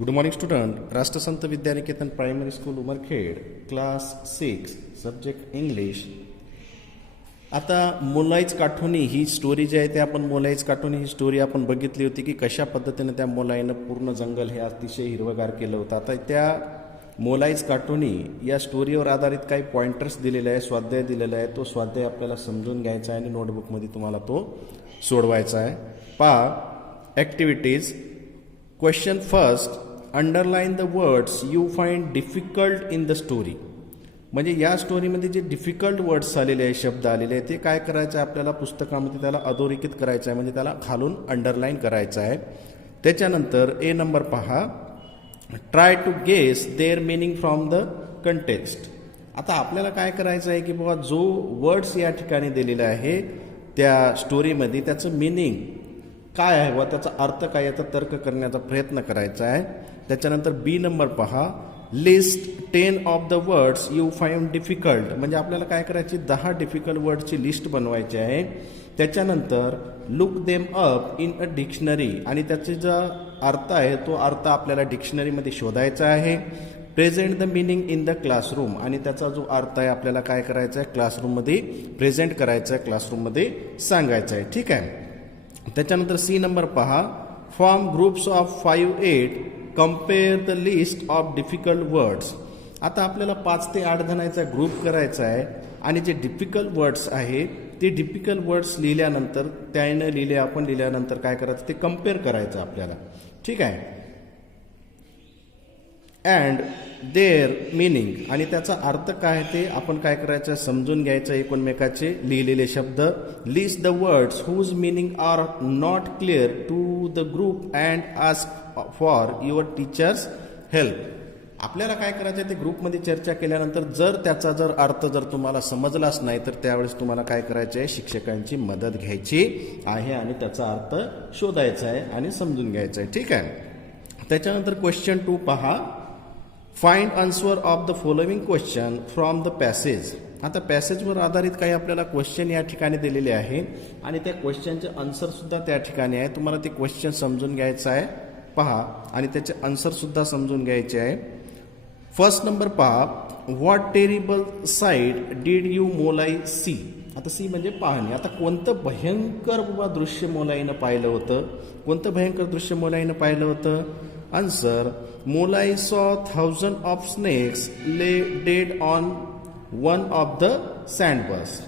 Good morning student. Rashtrasant Vidyaniketan primary school Umarkhed, class 6, subject English. आता मोलाईच काठोनी ही story जी आहे ते आपण मोलाईच काठोनी ही स्टोरी आपण बघितली होती की कशा पद्धतीने त्या मोलाईनं पूर्ण जंगल हे अतिशय हिरवगार केलं होतं. आता त्या मोलाईच काठोनी या स्टोरीवर आधारित काही पॉइंटर्स दिलेले आहे, स्वाध्याय दिलेला आहे. तो स्वाध्याय आपल्याला समजून घ्यायचा आहे आणि नोटबुकमध्ये तुम्हाला तो सोडवायचा आहे. पहा activities. Question first, underline the words you find difficult in the story. म्हणजे या स्टोरीमध्ये जे डिफिकल्ट वर्ड्स आलेले आहे, शब्द आलेले आहे, ते काय करायचं आहे आपल्याला पुस्तकामध्ये त्याला अधोरेखित करायचं आहे, म्हणजे त्याला खालून अंडरलाईन करायचं आहे. त्याच्यानंतर ए नंबर पहा, try to guess their meaning from the context. आता आपल्याला काय करायचं आहे की बाबा जो वर्ड्स या ठिकाणी दिलेला आहे त्या स्टोरीमध्ये त्याचं मिनिंग काय आहे व त्याचा अर्थ काय याचा तर्क करण्याचा प्रयत्न करायचा आहे. त्याच्यानंतर बी नंबर पहा, list 10 of the words you find difficult. म्हणजे आपल्याला काय करायची 10 डिफिकल्ट वर्डची लिस्ट बनवायची आहे. त्याच्यानंतर look them up in a dictionary. आणि त्याचे जो अर्थ आहे तो अर्थ आपल्याला डिक्शनरीमध्ये शोधायचा आहे. Present the meaning in the classroom. आणि त्याचा जो अर्थ आहे आपल्याला काय करायचा आहे क्लासरूममध्ये प्रेझेंट करायचा आहे, क्लासरूममध्ये सांगायचा आहे. ठीक आहे. त्याच्यानंतर सी नंबर पहा, form groups of 5-8, compare the list of difficult words. आता आपल्याला 5 ते 8 जणांचा ग्रुप करायचा आहे आणि जे डिफिकल्ट वर्ड्स आहे ते डिफिकल्ट वर्ड्स लिहिल्यानंतर त्याने आपण लिहिल्यानंतर काय करायचं ते कम्पेअर करायचं आपल्याला. ठीक आहे. And their meaning. आणि त्याचा अर्थ काय ते आपण काय करायचं समजून घ्यायचं एकमेकाचे लिहिलेले शब्द. List the words whose meaning are not clear to the group and ask for your teachers help. आपल्याला काय करायचं ते ग्रुपमध्ये चर्चा केल्यानंतर जर अर्थ तुम्हाला समजलाच नाही तर त्यावेळेस तुम्हाला काय करायचं आहे शिक्षकांची मदत घ्यायची आहे आणि त्याचा अर्थ शोधायचा आहे आणि समजून घ्यायचा आहे. ठीक आहे. त्याच्यानंतर क्वेश्चन 2 पहा, find answer of the following question from the passage. आता पॅसेजवर आधारित काही आपल्याला क्वेश्चन या ठिकाणी दिलेले आहे आणि त्या क्वेश्चनचे आन्सर सुद्धा त्या ठिकाणी आहे. तुम्हाला ते क्वेश्चन समजून घ्यायचं आहे पहा आणि त्याचे आन्सर सुद्धा समजून घ्यायचे आहे. फर्स्ट नंबर पहा, what terrible sight did you Molai see. आता सी म्हणजे पाहणी. आता कोणतं भयंकर दृश्य मोलाईनं पाहिलं होतं, कोणतं भयंकर दृश्य मोलाईनं पाहिलं होतं. Answer, Molai saw 1000 of snakes lay dead on one of the sandbars.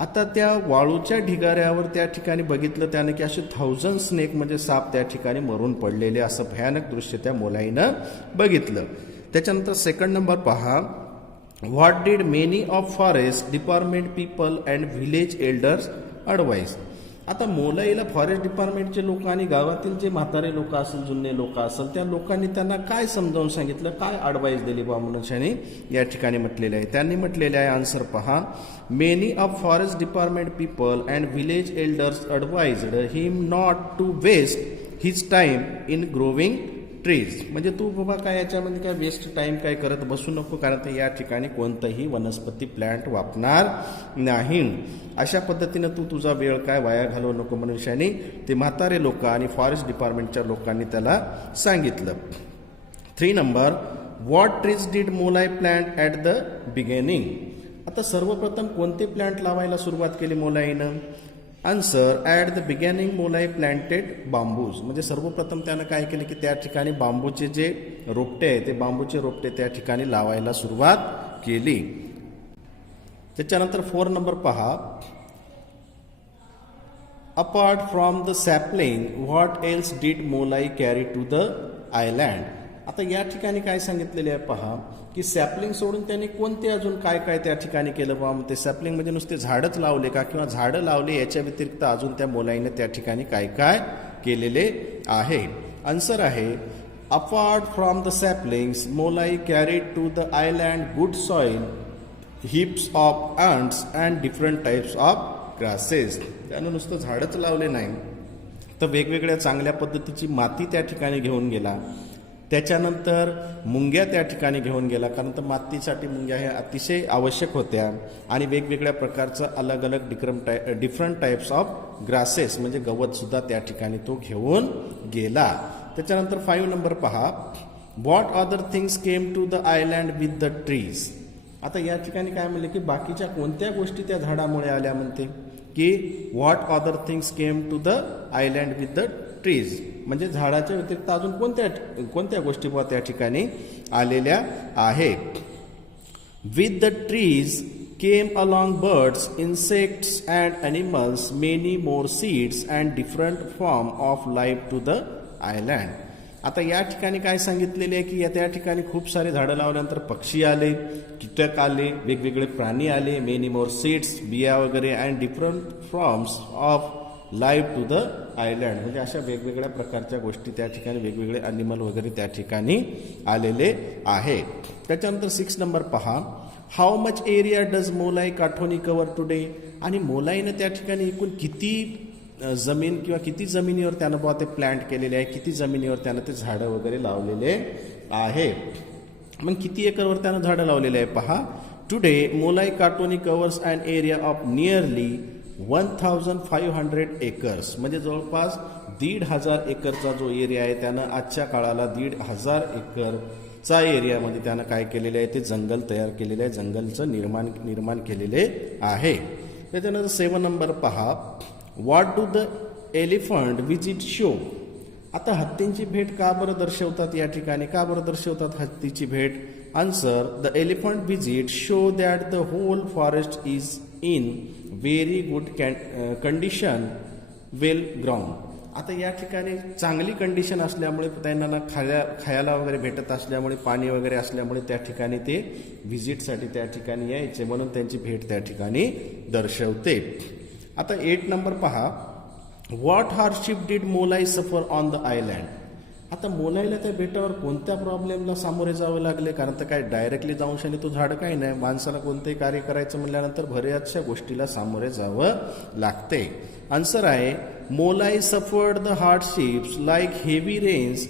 आता त्या वाळूच्या ढिगाऱ्यावर त्या ठिकाणी बघितलं त्याने की असे 1000 स्नेक म्हणजे साप त्या ठिकाणी मरून पडलेले, असं भयानक दृश्य त्या मोलाईनं बघितलं. त्याच्यानंतर सेकंड नंबर पहा, what did many of forest department people and village elders advise. आता मोलाईला फॉरेस्ट डिपार्टमेंटचे लोक आणि गावातील जे म्हातारे लोक असेल, जुने लोक असेल, त्या लोकांनी त्यांना काय समजावून सांगितलं, काय ॲडवाईस दिली बा मनुष्याने या ठिकाणी म्हटलेलं आहे. त्यांनी म्हटलेलं आहे आन्सर पहा, many of forest department people and village elders advised him not to waste his time in growing trees. म्हणजे तू बाबा काय याच्यामध्ये काय वेस्ट टाइम काय करत बसू नको, कारण ते या ठिकाणी कोणतंही वनस्पती प्लांट वापरणार नाही. अशा पद्धतीनं तू तुझा वेळ काय वाया घालवू नको मनुष्याने ते म्हातारे लोक आणि फॉरेस्ट डिपार्टमेंटच्या लोकांनी त्याला सांगितलं. 3 number, what trees did Molai plant at the beginning. आता सर्वप्रथम कोणते प्लांट लावायला सुरुवात केली मोलाईनं. Answer, at the beginning Molai planted bamboos. म्हणजे सर्वप्रथम त्यानं काय केलं की त्या ठिकाणी बांबूचे जे रोपटे आहे ते बांबूचे रोपटे त्या ठिकाणी लावायला सुरुवात केली. त्याच्यानंतर 4 नंबर पहा, apart from the sapling what else did Molai carry to the island. आता या ठिकाणी काय सांगितलेले आहे पहा की सॅपलिंग सोडून त्यांनी कोणते अजून काय काय त्या ठिकाणी केलं बा. ते सॅपलिंग म्हणजे नुसते झाडच लावले का किंवा झाडं लावले याच्या व्यतिरिक्त अजून त्या मोलाईने त्या ठिकाणी काय काय केलेले आहे. आन्सर आहे, apart from the saplings Molai carried to the island good soil, heaps of ants and different types of grasses. त्यानं नुसतं झाडच लावले नाही तर वेगवेगळ्या चांगल्या पद्धतीची माती त्या ठिकाणी घेऊन गेला. त्याच्यानंतर मुंग्या त्या ठिकाणी घेऊन गेला, कारण तर मातीसाठी मुंग्या ह्या अतिशय आवश्यक होत्या. आणि वेगवेगळ्या प्रकारचं अलग अलग डिफरंट टाईप्स ऑफ ग्रासेस म्हणजे गवतसुद्धा त्या ठिकाणी तो घेऊन गेला. त्याच्यानंतर 5 नंबर पहा, what other things came to the island with the trees. आता या ठिकाणी काय म्हणले की बाकीच्या कोणत्या गोष्टी त्या झाडामुळे आल्या म्हणते की what other things came to the island with the trees, म्हणजे झाडाच्या व्यतिरिक्त अजून कोणत्या गोष्टी त्या ठिकाणी आलेल्या आहेत. With the trees came along birds, insects and animals, many more seeds and different form of life to the island. आता या ठिकाणी काय सांगितलेले आहे की त्या ठिकाणी खूप सारे झाडं लावल्यानंतर पक्षी आले, कीटक आले, वेगवेगळे प्राणी आले, मेनी मोर सीड्स, बिया वगैरे, and different forms of life to the island, म्हणजे अशा वेगवेगळ्या प्रकारच्या गोष्टी त्या ठिकाणी, वेगवेगळे अॅनिमल वगैरे त्या ठिकाणी आलेले आहे. त्याच्यानंतर 6 नंबर पहा. How much area does Molai Kathoni cover today, आणि मोलाईनं त्या ठिकाणी एकूण किती जमीन किंवा किती जमिनीवर त्यानं बुवा ते प्लांट केलेले आहे, किती जमिनीवर त्यानं ते झाडं वगैरे लावलेले आहे. मग किती एकरवर त्यानं झाडं लावलेले आहे पहा. Today Molai Kathoni covers and area of nearly 1500 acres, म्हणजे जवळपास 1500 एकरचा जो एरिया आहे त्यानं आजच्या काळाला 1500 एकरचा एरियामध्ये त्यानं काय केलेले आहे ते जंगल तयार केलेले आहे, जंगलचं निर्माण केलेले आहे. त्याच्यानंतर 7 नंबर पहा. What do the elephant visit show. आता हत्तींची भेट का बरं दर्शवतात या ठिकाणी, का बरं दर्शवतात हत्तीची भेट. Answer. The elephant visit show that the whole forest is in very good condition, well ground. आता या ठिकाणी चांगली कंडिशन असल्यामुळे त्यांना खायला वगैरे भेटत असल्यामुळे, पाणी वगैरे असल्यामुळे त्या ठिकाणी ते व्हिजिटसाठी त्या ठिकाणी यायचे, म्हणून त्यांची भेट त्या ठिकाणी दर्शवते. आता 8 नंबर पहा. व्हॉट हार्डशिप डिड मोलाई सफर ऑन द आयलँड. आता मोलाईला त्या बेटावर कोणत्या प्रॉब्लेमला सामोरे जावे लागले, कारण तर काय डायरेक्टली जाऊन शाने तो झाड काही नाही, माणसाला कोणतेही कार्य करायचं म्हणल्यानंतर बऱ्याचशा गोष्टीला सामोरे जावं लागते. आन्सर आहे Molai suffered the hardships like heavy rains,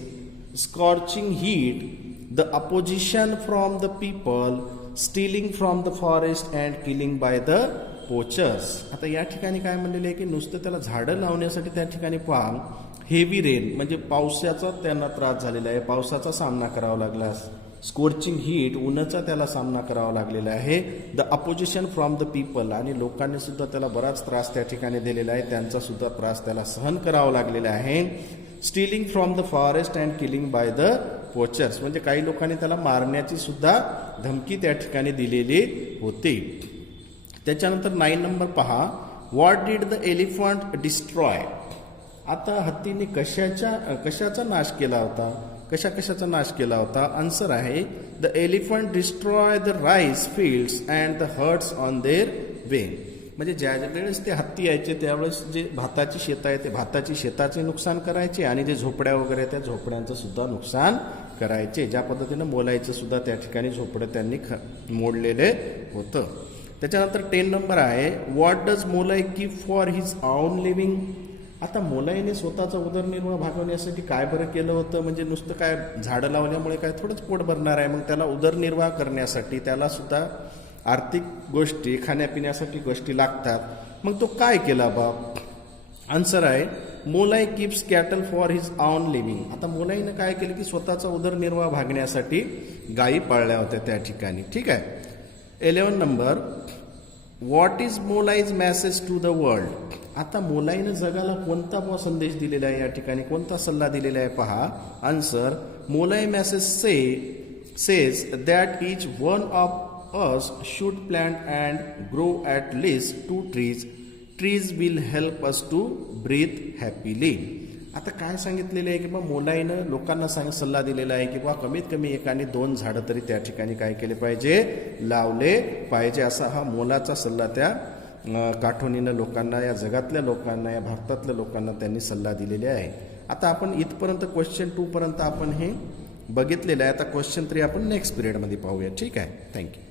scorching heat, the opposition from the people, stealing from the forest and killing by the poachers. आता या ठिकाणी काय म्हणलेलं आहे की नुसतं त्याला झाडं लावण्यासाठी त्या ठिकाणी पहा हेवी रेन, म्हणजे पावसाचा त्यांना त्रास झालेला आहे, पावसाचा सामना करावा लागला. स्कोर्चिंग हीट, उन्हाचा त्याला सामना करावा लागलेला आहे. The opposition from the people, आणि लोकांनी सुद्धा त्याला बराच त्रास त्या ठिकाणी दिलेला आहे, त्यांचा सुद्धा त्रास त्याला सहन करावा लागलेला आहे. Stealing from the forest and killing by the poachers, म्हणजे काही लोकांनी त्याला मारण्याची सुद्धा धमकी त्या ठिकाणी दिलेली होती. त्याच्यानंतर 9 नंबर पहा. What did the elephant destroy. आता हत्तीने कशाचा नाश केला होता, कशाचा नाश केला होता. आन्सर आहे the elephant destroy the rice fields and the huts on their way, म्हणजे ज्या वेळेस ते हत्ती यायचे त्यावेळेस जे भाताची शेतं आहे ते भाताची शेताचे नुकसान करायचे, आणि जे झोपड्या वगैरे त्या झोपड्यांचं सुद्धा नुकसान करायचे. ज्या पद्धतीनं मोलायचं सुद्धा त्या ठिकाणी झोपडं त्यांनी मोडलेले होतं. त्याच्यानंतर 10 नंबर आहे. What does Molai keep for his own living. आता मोलाईने स्वतःचा उदरनिर्वाह भागवण्यासाठी काय बरं केलं होतं, म्हणजे नुसतं काय झाडं लावल्यामुळे काय थोडंच पोट भरणार आहे, मग त्याला उदरनिर्वाह करण्यासाठी त्याला सुद्धा आर्थिक गोष्टी, खाण्यापिण्यासाठी गोष्टी लागतात. मग तो काय केला बाप. आन्सर आहे Molai keeps cattle for his own living. आता मोलाईनं काय केलं की स्वतःचा उदरनिर्वाह भागण्यासाठी गायी पाळल्या होत्या त्या ठिकाणी. ठीक आहे. 11 number. What is Molai's message to the world. आता मोलाईनं जगाला कोणता संदेश दिलेला आहे या ठिकाणी, कोणता सल्ला दिलेला आहे पहा. Answer. Molai message says that each one of us should plant and grow at least 2 trees. Trees will help us to breathe happily. आता काय सांगितलेलं आहे की बा मोलाईनं लोकांना सल्ला दिलेला आहे की बा कमीत कमी एकाने 2 झाडं तरी त्या ठिकाणी काय केले पाहिजे, लावले पाहिजे, असा हा मोलाचा सल्ला त्या काठोनीनं लोकांना, या जगातल्या लोकांना, या भारतातल्या लोकांना त्यांनी सल्ला दिलेले आहे. आता आपण इथपर्यंत क्वेश्चन 2 पर्यंत आपण हे बघितलेलं आहे. आता क्वेश्चन 3 आपण नेक्स्ट पिरियडमध्ये पाहूया. ठीक आहे. थँक्यू.